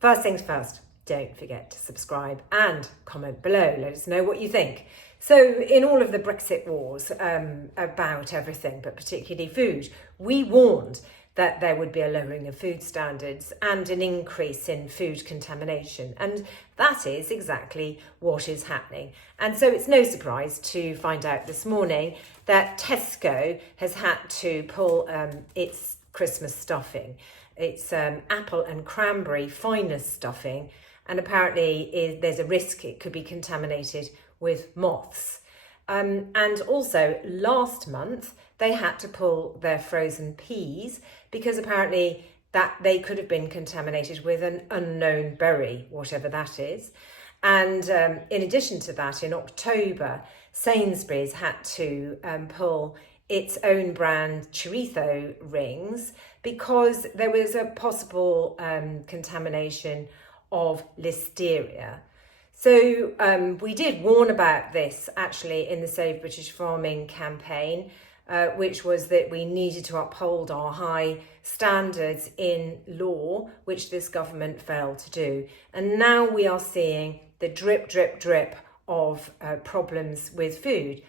First things first, don't forget to subscribe and comment below. Let us know what you think. So in all of the Brexit wars about everything, but particularly food, we warned that there would be a lowering of food standards and an increase in food contamination. And that is exactly what is happening. And so it's no surprise to find out this morning that Tesco has had to pull its Christmas stuffing. It's apple and cranberry finest stuffing, and apparently there's a risk it could be contaminated with moths. And also last month they had to pull their frozen peas because apparently that they could have been contaminated with an unknown berry, whatever that is. And in addition to that, in October, Sainsbury's had to pull its own brand chorizo rings because there was a possible contamination of listeria. So we did warn about this actually in the Save British Farming campaign, which was that we needed to uphold our high standards in law, which this government failed to do. And now we are seeing the drip, drip, drip of problems with food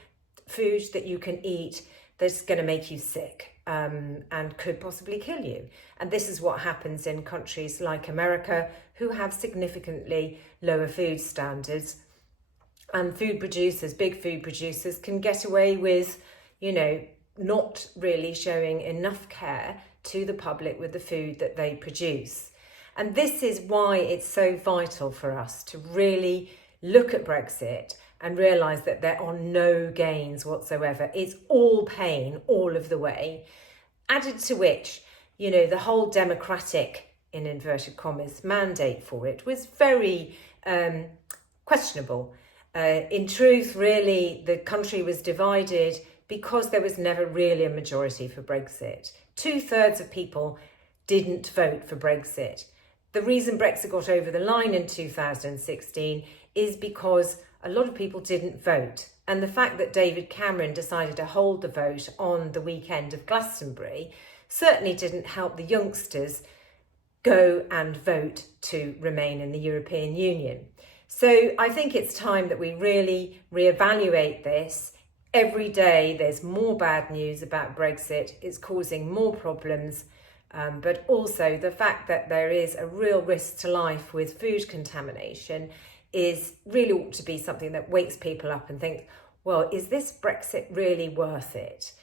that you can eat that's going to make you sick and could possibly kill you. And this is what happens in countries like America, who have significantly lower food standards. And food producers, big food producers, can get away with, not really showing enough care to the public with the food that they produce. And this is why it's so vital for us to really look at Brexit and realise that there are no gains whatsoever. It's all pain all of the way. Added to which, the whole democratic, in inverted commas, mandate for it was very questionable. In truth, really, the country was divided because there was never really a majority for Brexit. 2/3 of people didn't vote for Brexit. The reason Brexit got over the line in 2016 is because a lot of people didn't vote. And the fact that David Cameron decided to hold the vote on the weekend of Glastonbury certainly didn't help the youngsters go and vote to remain in the European Union. So I think it's time that we really reevaluate this. Every day there's more bad news about Brexit. It's causing more problems. But also the fact that there is a real risk to life with food contamination is really ought to be something that wakes people up and think, well, is this Brexit really worth it?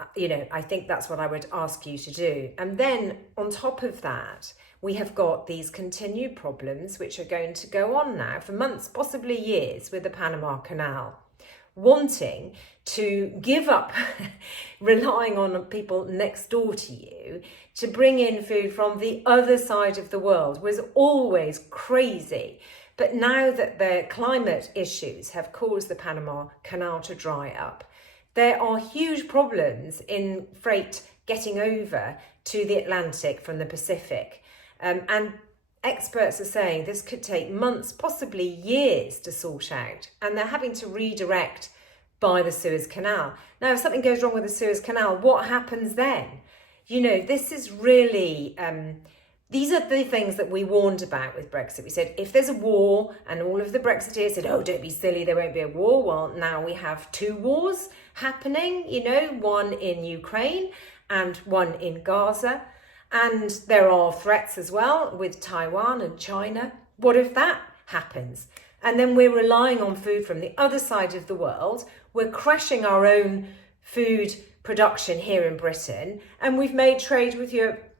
I think that's what I would ask you to do. And then on top of that, we have got these continued problems which are going to go on now for months, possibly years, with the Panama Canal. Wanting to give up relying on people next door to you to bring in food from the other side of the world was always crazy. But now that the climate issues have caused the Panama Canal to dry up, there are huge problems in freight getting over to the Atlantic from the Pacific. And experts are saying this could take months, possibly years to sort out. And they're having to redirect by the Suez Canal. Now, if something goes wrong with the Suez Canal, what happens then? This is really... These are the things that we warned about with Brexit. We said, if there's a war, and all of the Brexiteers said, oh, don't be silly, there won't be a war. Well, now we have 2 wars happening, one in Ukraine and one in Gaza. And there are threats as well with Taiwan and China. What if that happens? And then we're relying on food from the other side of the world. We're crashing our own food production here in Britain, and we've made trade with Europe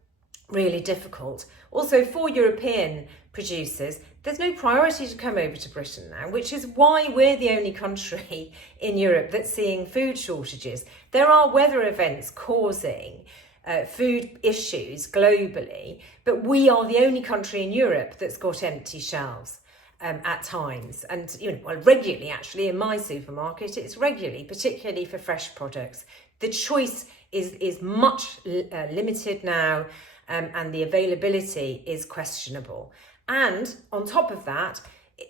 really difficult. Also, for European producers, there's no priority to come over to Britain now, which is why we're the only country in Europe that's seeing food shortages. There are weather events causing food issues globally, but we are the only country in Europe that's got empty shelves at times. And regularly, actually, in my supermarket, it's regularly, particularly for fresh products. The choice is much limited now. And the availability is questionable. And on top of that,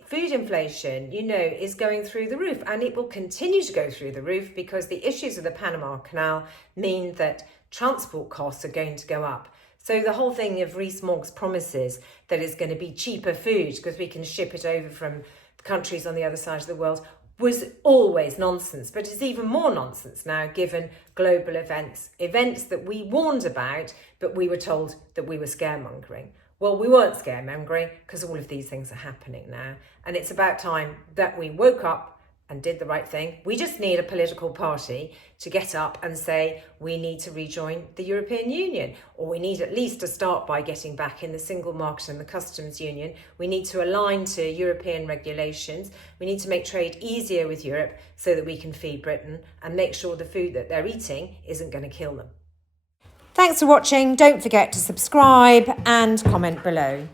food inflation, is going through the roof, and it will continue to go through the roof because the issues of the Panama Canal mean that transport costs are going to go up. So the whole thing of Rees-Mogg's promises that it's going to be cheaper food because we can ship it over from countries on the other side of the world was always nonsense. But it's even more nonsense now given global events that we warned about, but we were told that we were scaremongering. Well, we weren't scaremongering because all of these things are happening now. And it's about time that we woke up and did the right thing. We just need a political party to get up and say we need to rejoin the European Union, or we need at least to start by getting back in the single market and the customs union. We need to align to European regulations. We need to make trade easier with Europe so that we can feed Britain and make sure the food that they're eating isn't going to kill them. Thanks for watching. Don't forget to subscribe and comment below.